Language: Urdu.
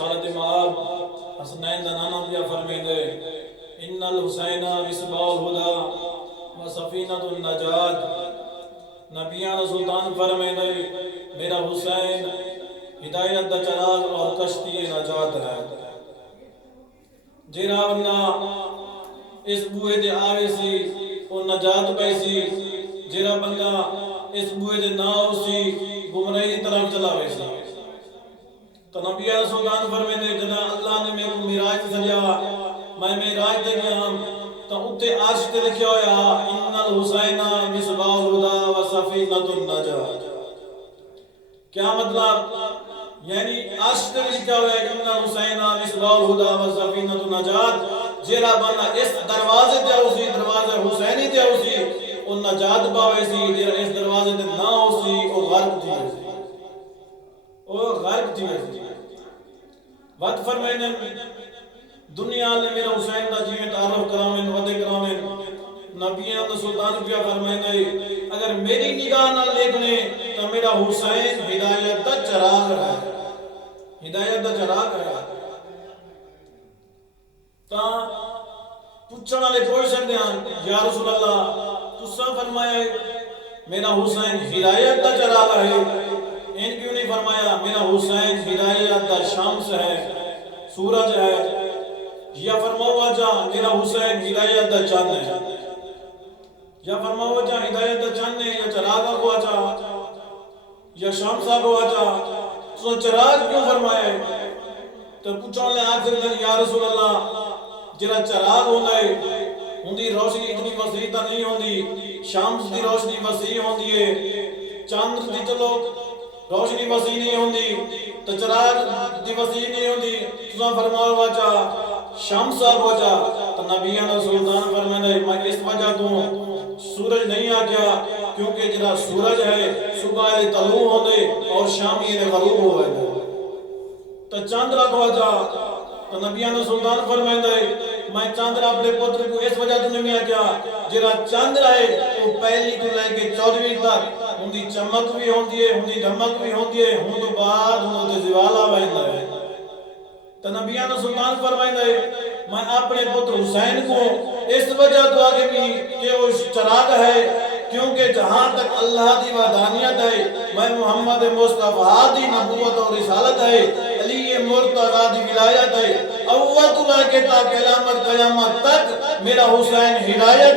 رسالت مآب حسنین دا نانا دیا فرمیندے ان الحسین مصباح الہدا و سفینۃ النجات نبیان سلطان فرمیندے میرا حسین ہدایت دا چراغ اور کشتی نجات ہے جیرا بندہ اس بوئے دے آوے سی اور نجات پیسی جیرا بندہ اس بوئے دے ناؤ سی گمراہی طرف چلاوے سی تو نبی سلطان فرمیندے جنا اللہ نے میں کو معراج سجا میں معراج دے گیا ہم تو اتے عرش تے لکھیا ہویا ان الحسین مصباح الہدا و سفینۃ النجات کیا مطلب یعنی عرش تے لکھیا ہویا ان الحسین مصباح الہدا و سفینۃ النجات جیڑا بندہ اس دروازے تے اسی دروازے حسینی تے اسی او نجات پاوے سی جیڑا اس دروازے تے نہ اسی او غرق تھی او غرق تھی وقت فرمینے دنیا نے میرا حسین دا جیویں تعارف کرامن ودے کرامن نبیان دا سلطان پیا فرمائے اگر میری نگاہ نہ دیکھنے تو میرا حسین ہدایت دا چراغ ہے ہدایت دا چراغ ہے تا پوچھنے والے کوئی سکتے ہیں یا رسول اللہ تسا فرمایا میرا حسین ہدایت دا چراغ ہے ان کیوں نہیں فرمایا میرا حسین ہدایت دا شمس ہے سورج ہے یا فرماؤ جا میرا حسین ہدایت دا چاند ہے یا فرماؤ جا ہدایت دا چاند ہے یا چراغ کو آجا یا شمسہ کو آجا تو چراغ کیوں فرمایا تو پوچھو لے آخر دن یا رسول اللہ جرا چراغ ہوتا ہے اندھی روشنی اتنی وسیع تا نہیں ہوندی شمس دی روشنی وسیع ہوندی ہے چاند دی چلو روشنی وسیع نہیں ہوندی تو چراغ دی وسیع نہیں ہوندی تو فرماؤ واچا شمس آب واچا تو نبیان سلطان فرمائے میں اس وجہ تو سورج نہیں آ گیا کیونکہ جرا سورج ہے صبح علی طلوع ہوندے اور شامی علی غروب ہوئے تو چاند رکھ واچا تو نبیان سلطان فرمائے میں چاند اپنے پتر کو اس وجہ تو نہیں آ گیا جرا چاند رہے وہ پہلی تو لے کے 14ویں تک ہوندی چمک بھی ہوندی ہے ہوندی دھمک بھی ہوندی ہے ہون تو بعد ہون تو زوالا ویندا ہے تو نبیان سلطان فرمائے میں اپنے پتر حسین کو اس وجہ تو آگے بھی کہ وہ چراغ ہے کیونکہ جہاں تک اللہ دی وحدانیت ہے میں محمد مصطفیٰ دی نبوت اور رسالت ہے علی مرتضیٰ دی ولایت ہے اوت اللہ کے تا قیامت تک میرا حسین ہدایت